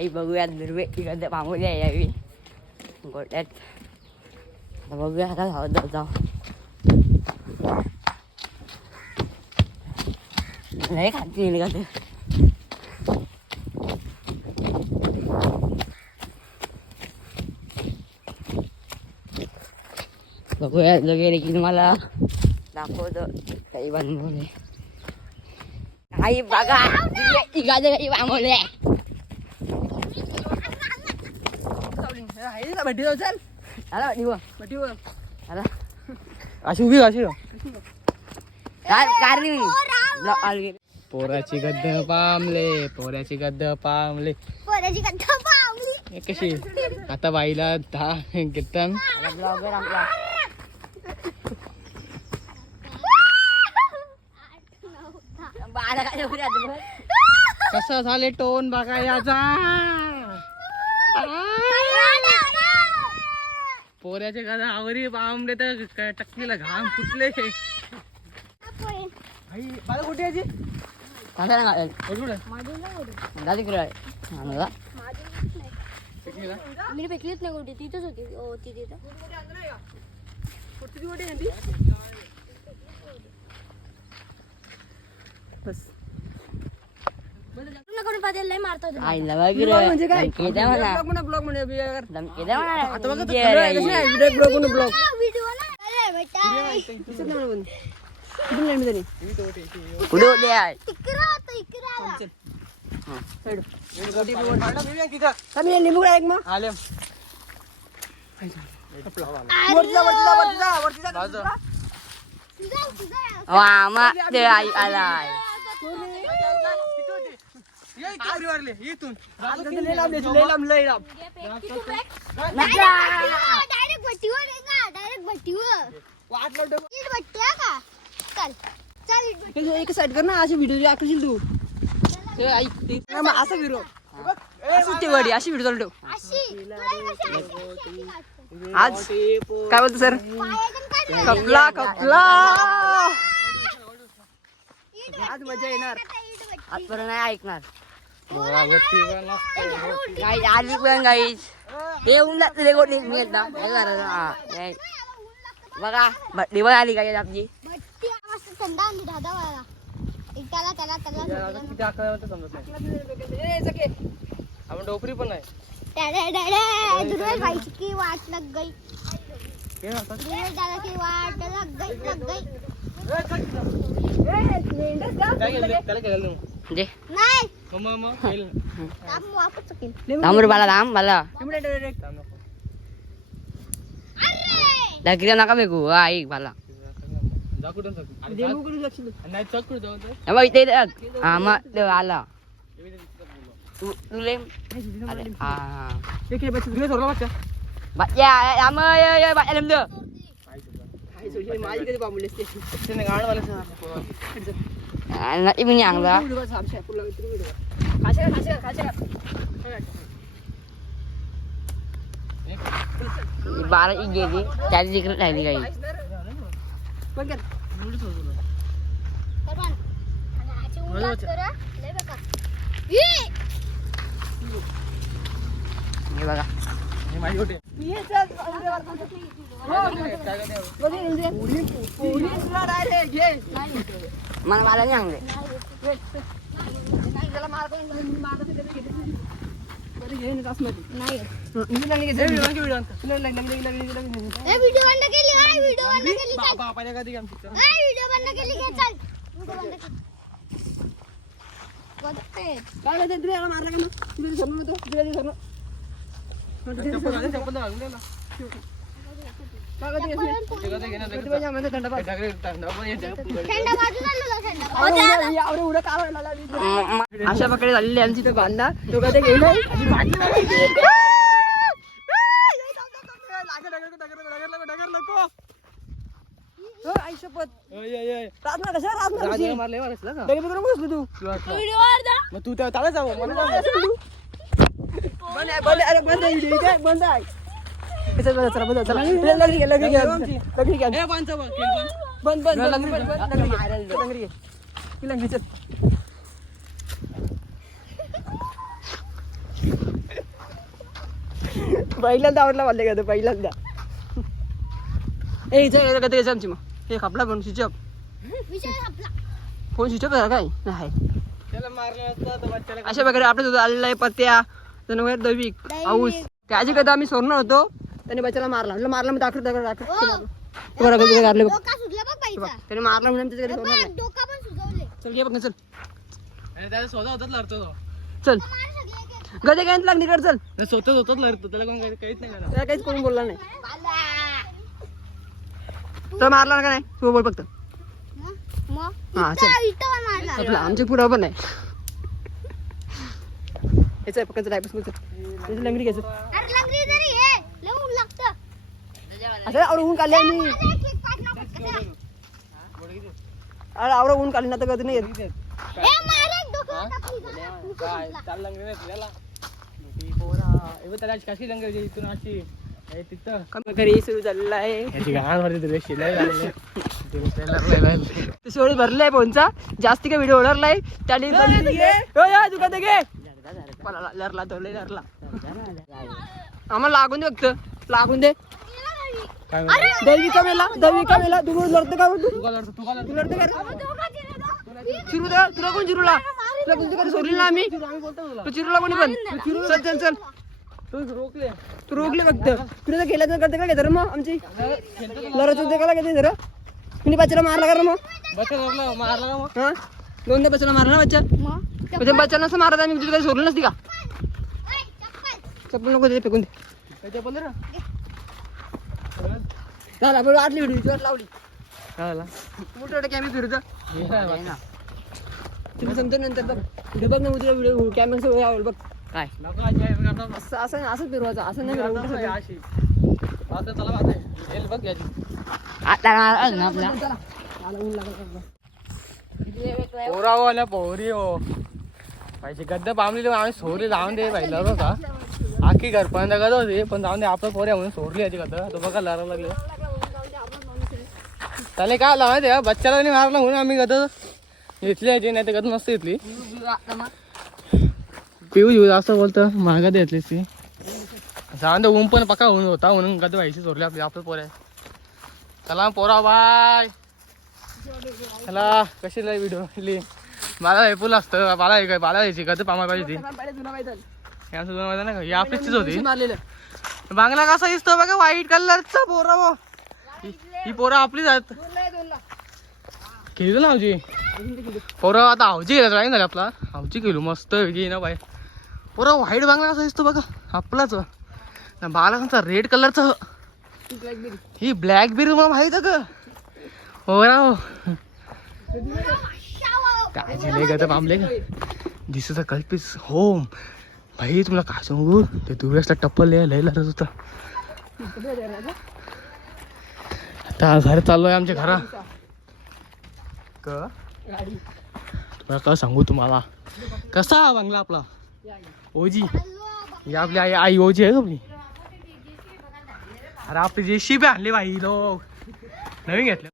आई बघूयात दुर्वे इकडे पांगोली यावी गोट्यात बघूया आता जाऊ जाऊ नाही खाती का ते बघूया वगैरे की तुम्हाला दाखवतो काही बनवले आई बघा इकडे काही बनवले अशी उभी अशी पोराची गद्द पामले पोऱ्याची गद्द पामले कशी आता बाईला 10 कीर्तन ब्लॉगर आपला कसं झाले टोन बघा याचा पोऱ्याचे गदा आवरी पामले तर टकलीला घाम फुटले मला कुठे याची मी फेकलीच नाही कुठे तिथंच होती ती तिथं कडून पातेल मारतो आईला वगैरे म्हणजे काय ब्लॉग म्हणजे ब्लॉग लिंबू एक मग आले आई आलाय इथून एक साईड कर ना अशी व्हिडिओ आकर्षील तू असं विरो वडी अशी व्हिडिओ चालू आज काय बोलतो सर कपला कपला आज मजा येणार आजपर्यंत नाही ऐकणार गाईज आली पण गाईज येऊन जाते गोटी मिळता बघा भट्टी पण आली गाईज आपली आपण डोकरी पण आहे की वाट लग गई की वाट लग गई दगरी नका बेगू ऐक मला इथे आला तुले मी आणला बारा गेली त्याची जिकडे राहिली काही हे बघा मला मला नाही आणले अशा प्रकारे झालेली आमची तो बांधा तो कधी गेला तू त्याला जाऊ बंद आहे पहिल्यांदा आवडला वाटलं का पहिल्यांदा. ए इथं कधी यायचं आमची मग एक आपला पण स्विच ऑफ. विषय आपला. फोन स्विच ऑफ करा काय नाही. त्याला मारलं असतं तर बच्चाला अशा प्रकारे आपल्या आलेला आहे पत्त्या जणू दैविक आऊस त्याची कथा आम्ही सोडणार होतो. त्याने बच्चाला मारला म्हटलं मारला मग दाखव बरं कधी मारले बघ. डोका सुजला बघ बाईचा. त्याने मारला म्हणून त्याच्याकडे सोडणार नाही. डोका पण सुजवले. चल घे बघ चल आणि त्याला स्वतः होतच लढतो तो. चल गदे काय लागली कर चल. त्याला स्वतःच होतच लढतो त्याला कोण काहीच नाही करत. त्याला काहीच कोण बोलला नाही. तर मारला का नाही तू बोल फक्त. हा चल आपला आमच्या पुढं पण नाही. याचं पक्काचं डायपस त्याची लंगडी घ्यायचं अरे लंगडी जरी हे लय ऊन लागतं. असं आवडं ऊन काढले मी आवडं ऊन काढली ना तर कधी नाही येत. ए मारे डोकं काय चाल लंगडी नाही त्याला. ती पोरा एवढं त्याला कशी लंगडी इथून अशी हे तिथं कमी घरी सुरू झालेला आहे. याची घाण भरते तुला शिलाई लागले. सोळी भरलाय फोनचा जास्ती काय व्हिडिओ ओढरलाय त्याने दुकान घे लरला तो लय लरला आम्हाला लागून दे फक्त लागून दे. काय दैविका मेला तू लढतो का तू तू का लढतो तू लढतो का चिरू दे तुला कोण चिरूला तुला कोणती कधी सोडली ना आम्ही तू चिरूला कोणी पण चल चल चल तू रोखले तू रोखले फक्त तुला तर केलं तर करते का घेतं मग आमची लढत होते का घेते जरा कुणी बच्चाला मारला का मग बच्चा मारला मारला का मग. हा दोनदा बच्चाला मारला ना बच्चा म्हणजे बच्चाला असं मारत आम्ही तुझी काही सोडलं नसती का चप्पल नको ते फेकून दे काय बोल रे झाला बरोबर आटली व्हिडिओ लावली काय झाला मोठे कॅमेरा फिरतं हे काय बघ. तुम्ही समजा नंतर बघ व्हिडिओ बघ ना उद्या व्हिडिओ कॅमेरा सगळं आवडेल बघ काय नको आज काय करणार असं असं असं फिरवायचं असं नाही फिरवायचं अशी आता चला बात आहे हेल बघ याची पोराव आल्या पोरी हो पाहिजे गद्दा पामलेली आम्ही सोडली जाऊन दे पाहिजे लढ होता आखी घरपर्यंत गद होती पण जाऊन दे आपलं पोऱ्या म्हणून सोडली याची गद्दा तो बघा लढा लागले त्याला काय आला माहिती आहे बच्चाला नाही मारला म्हणून आम्ही गद घेतली याची नाही तर गद मस्त घेतली पिऊ घेऊ असं बोलतं महागात घेतलीस ती जाऊन दे ऊन पण पक्का होऊन होता म्हणून गद व्हायची सोडली आपली आपलं पोऱ्या चला पोरा बाय चला कशी लय व्हिडिओ मला हे फुल असतं मला यायची गद पामा पाहिजे ती असं जुनं नाही का ही आपलीच होती बांगला कसा दिसतो बघा व्हाईट कलरचा पोरा वो ही पोरं आपलीच आहेत खेळतो ना आवजी पोरं आता आवजी गेला राहील झाली आपला आवजी गेलो मस्त घे ना बाय पोरं व्हाईट बांगला कसा दिसतो बघा आपलाच बाला कसा रेड कलरचा ही ब्लॅकबेरी मला माहित आहे का हो राव काय झाले का तर पामले का दिसत कल्पीस हो भाई तुला काय सांगू ते दुर्यासला टप्पल लय लढत होता आता घर चाललोय आमच्या घरा तुम्हाला काय सांगू तुम्हाला कसा बांगला आपला ओजी ही आपली आई ओजी आहे आपली अरे आपली जेसीबी आणली बाई लोक नवीन घेतलं